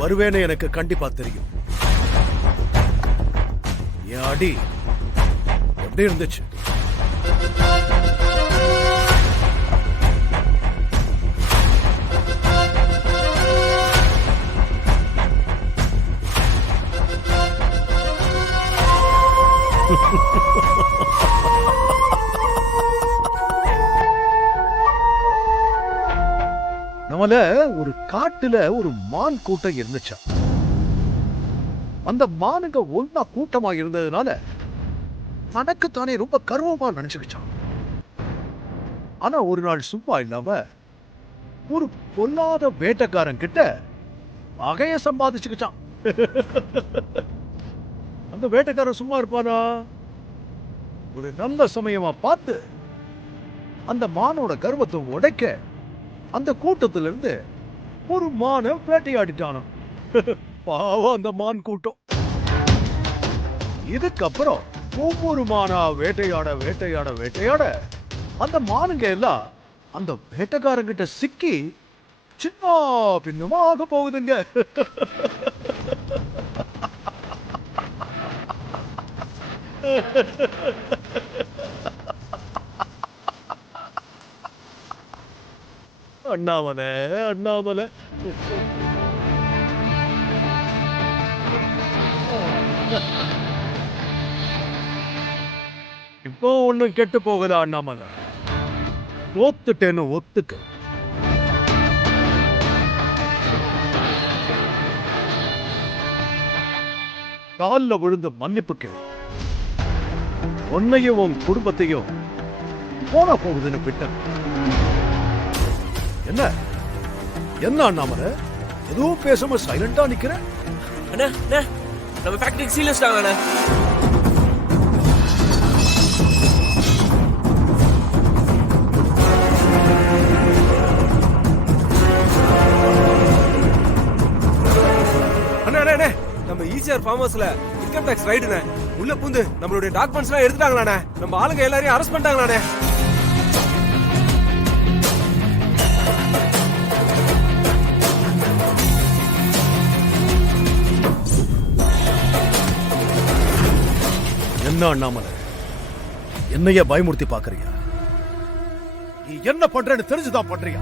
வருவேன்னு எனக்கு கண்டிப்பா தெரியும். என் அடி எப்படி இருந்துச்சு? நம்மள ஒரு காட்டுல ஒரு மான் கூட்டம் இருந்துச்சா. அந்த மானுங்க ஒன்னா கூட்டமா இருந்ததுனால தனக்கு தானே ரொம்ப கர்வமா நினைச்சுக்கிச்சான். ஆனா ஒரு நாள் சும்மா இல்லாம ஒரு பொல்லாத வேட்டைக்காரன் கிட்ட வகைய சம்பாதிச்சுக்கிச்சான். அந்த வேட்டைக்காரன் சும்மா இருப்பானா? ஒரு நல்ல சமயமா பார்த்து அந்த மானோட கர்வத்தை உடைக்க அந்த கூட்டத்துல இருந்து ஒரு மானை வேட்டையாடிட்டானோ. பாவம் அந்த மான் கூட்டம். இதுக்கப்புறம் ஒவ்வொரு மானா வேட்டையாட வேட்டையாட வேட்டையாட அந்த மானுங்க எல்லாம் அந்த வேட்டைக்காரங்கிட்ட சிக்கி சின்ன பின்னமா ஆக போகுதுங்க. அண்ணாமலை, அண்ணாமலை. இப்போ ஒண்ணும் கெட்டு போகுதா அண்ணாமலை? தோத்துட்டேன்னு ஒத்துக்க. கால்ல விழுந்து மன்னிப்பு கேளு. உன்னையும் உன் குடும்பத்தையும் போன போகுதுன்னு விட்ட. என்ன என்ன அண்ணாமலை, எதுவும் பேசாம சைலண்டா நிக்கிற? அண்ணா அண்ணா, நம்ம ஃபேக்டரிக்கு சீல் வச்சிட்டாங்க அண்ணா. அண்ணா, நம்ம ஈசிஆர் ஃபார்ம் ஹவுஸ்ல இன்கம் டாக்ஸ் ரைடுண்ணே. உள்ள பூந்து நம்மளுடைய டாக்குமெண்ட்ஸ் எல்லாம் எடுத்துட்டாங்களாண்ணே. நம்ம ஆளுங்க எல்லாரையும் அரெஸ்ட் பண்ணிட்டாங்களாண்ணே. என்ன அண்ணாமலை, என்னைய பயமுறுத்தி பாக்குறியா? நீ என்ன பண்றேன்னு தெரிஞ்சுதான் பண்றியா?